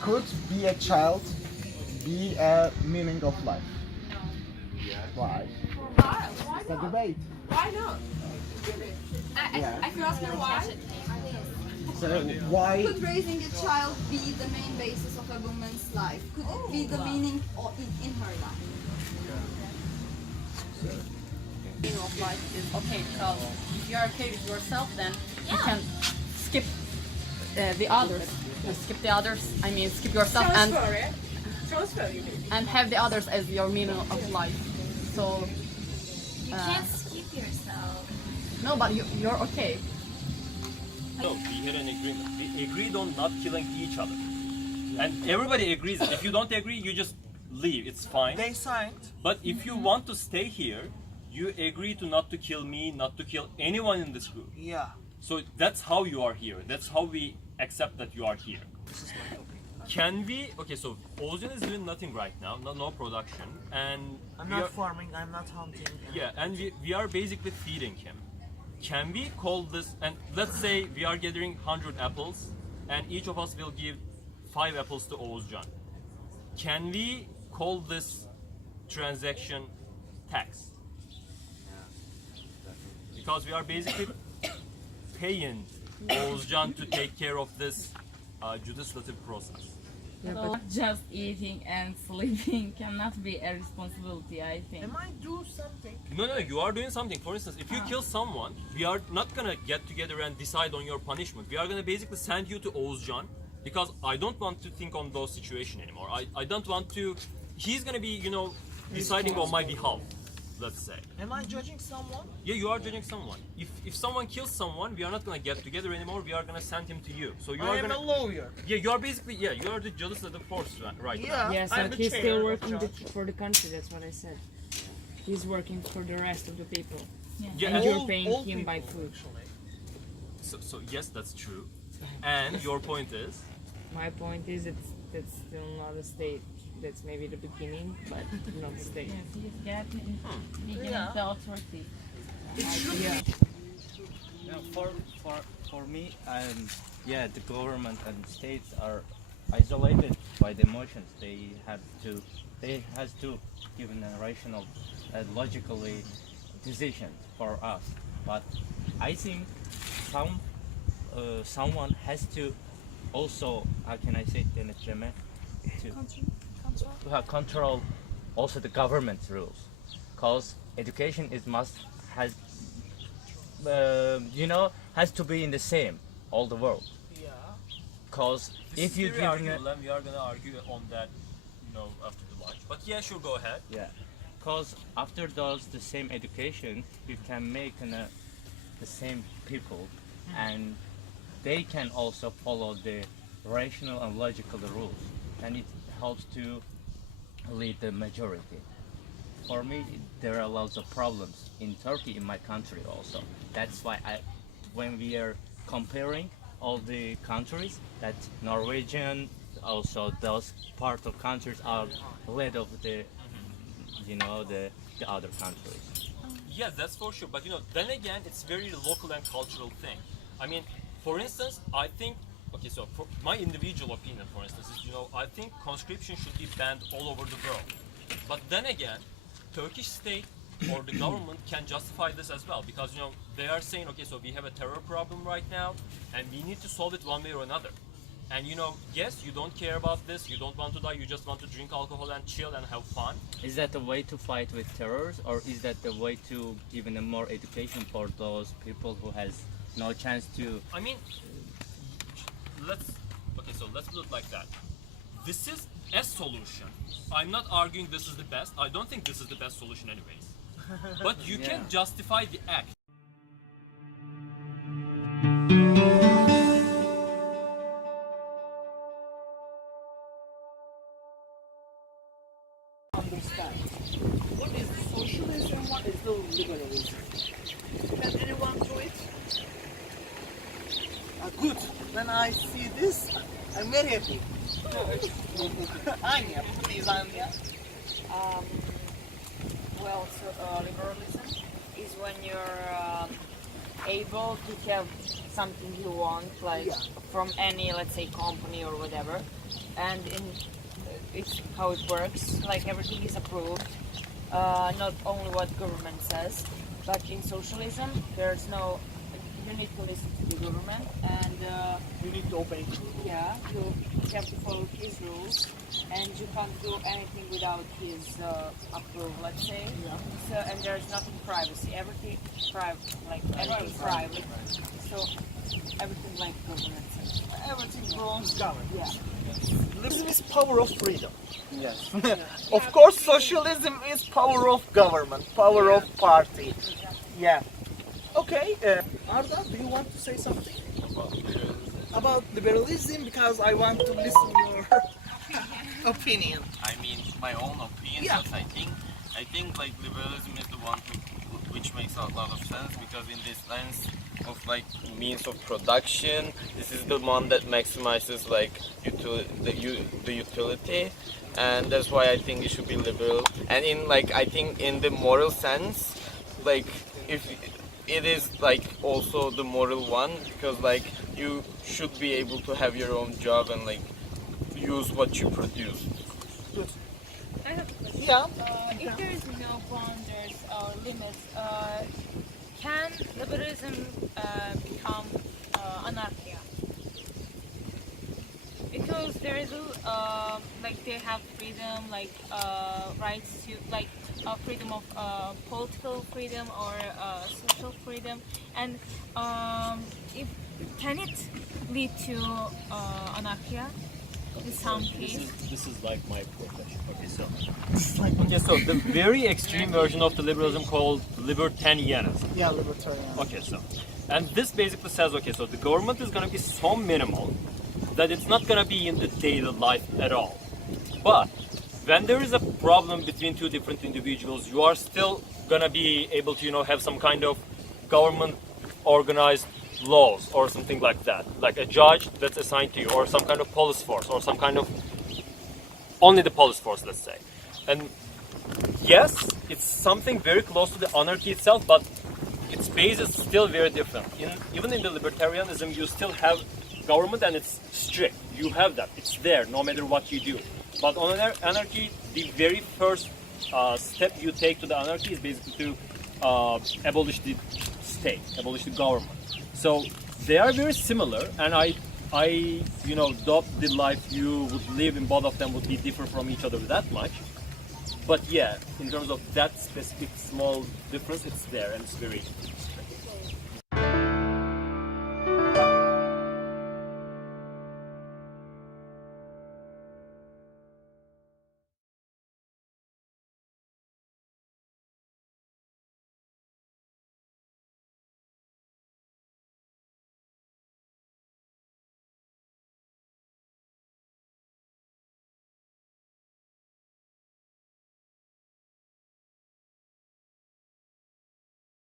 Could be a child be a meaning of life? Why? Why It's a not? debate. Why not? Yeah. I could ask her why. So why? Could raising a child be the main basis of a woman's life? Could it be the meaning in her life? Meaning of life is okay because if you are okay with yourself, then you can skip the others. Skip the others. I mean, skip yourself and Transfer it. Transfer, you mean? and have the others as your meaning of life. So You can't skip yourself. no, but you're okay. No, we had an agreement. We agreed on not killing each other. And everybody agrees that if you don't agree, you just leave. It's fine. They signed. But if you want to stay here, you agree to not to kill me, not to kill anyone in this group. Yeah. So that's how you are here. That's how we accept that you are here. Can we? Okay, so Ozan is doing nothing right now, no production, and I'm we not are- farming, I'm not hunting. yeah, and we are basically feeding him. Can we call this, and let's say we are gathering 100 apples, and each of us will give 5 apples to Oğuzcan. Can we call this transaction tax? Because we are basically paying Oğuzcan to take care of this legislative process. So just eating and sleeping cannot be a responsibility, I think. Am I do something? No, you are doing something. For instance, if you kill someone, we are not gonna get together and decide on your punishment. We are gonna basically send you to Oğuzcan because I don't want to think on those situations anymore. I don't want to. He's gonna be, deciding on my behalf. Let's say. Am I judging someone? Yeah, you are judging someone. If someone kills someone, we are not gonna get together anymore. We are gonna send him to you. So you I are am gonna. a lawyer. Yeah, you are basically. Yeah, you are the legislative force right now. Yeah. Yes, I'm and the he's chair still of working judge. for the country, that's what I said. He's working for the rest of the people. Yeah, And and you're All- paying all him by people, food. actually. so yes, that's true. And your point is. My point is that's still not a state. That's maybe the beginning, but not a state. Yeah. the authority. Yeah, for me, yeah, the government and states are isolated by the emotions. They has to give a rational, logically decision for us. But I think someone has to also, how can I say, denetleme, to control also the government's rules, because education is has to be in the same all the world. Yeah. Because This if is you very giving arguable, and we are gonna argue on that, after the lunch. But yeah, sure, go ahead. yeah, because after those the same education, you can make the same people, and they can also follow the rational and logical rules, and it helps to lead the majority. For me, there are lots of problems in Turkey, in my country also. That's why when we are comparing all the countries, that Norwegian, also those part of countries are led of the other countries. Yeah, that's for sure. But then again, it's very local and cultural thing. I mean, for instance, I think. Okay, so for my individual opinion, for instance, is I think conscription should be banned all over the world. But then again, Turkish state or the government can justify this as well because they are saying, okay, so we have a terror problem right now, and we need to solve it one way or another. And yes, you don't care about this, you don't want to die, you just want to drink alcohol and chill and have fun. Is that the way to fight with terrors, or is that the way to give a more education for those people who has no chance to? I mean, let's put it like that. This is a solution. I'm not arguing this is the best. I don't think this is the best solution anyways. But you can justify the act. Understand. What is socialism? What is the liberalism? Can anyone do it? Good. When I see this, I'm very happy. Anya, please, Anya. Well, liberalism is when you're able to have something you want, like Yeah. from any, let's say, company or whatever, and in it's how it works. Like everything is approved, not only what government says, but in socialism there's no. You need to listen to the government, and You need to obey. yeah, you have to follow his rules, and you can't do anything without his approval. Let's say. So, and there's nothing privacy. Everything private, like everything private. So everything like government says. Everything rules. Government. Yeah. Liberalism is power of freedom. Yes. Of course, socialism is power of government, power of party. Yeah. Okay, Arda, do you want to say something about liberalism? Because I want to listen your opinion. I mean, my own opinion. Yeah. But I think like liberalism is the one which makes a lot of sense, because in this sense of like means of production, this is the one that maximizes like the utility, and that's why I think it should be liberal. And in like I think in the moral sense, like if it is like also the moral one, because like you should be able to have your own job and like use what you produce. I have a question. Yeah. If there is no boundaries or limits, can liberalism become anarchy? Because there is like they have freedom, like rights to like freedom of political freedom or social freedom, and if can it lead to anarchy in some case? This is like my profession. Okay, so the very extreme version of the liberalism called libertarianism. Yeah, libertarian. Okay, so, and this basically says, okay, so the government is going to be so minimal that it's not going to be in the daily life at all. But when there is a problem between two different individuals, you are still going to be able to, have some kind of government organized laws or something like that, like a judge that's assigned to you, or some kind of police force, or some kind of only the police force, let's say. And yes, it's something very close to the anarchy itself, but its base is still very different. Even in the libertarianism, you still have government, and it's strict. You have that; it's there no matter what you do. But on anarchy, the very first step you take to the anarchy is basically to abolish the state, abolish the government. So they are very similar, and I doubt the life you would live in both of them would be different from each other that much. But yeah, in terms of that specific small difference, it's there, and it's very strict.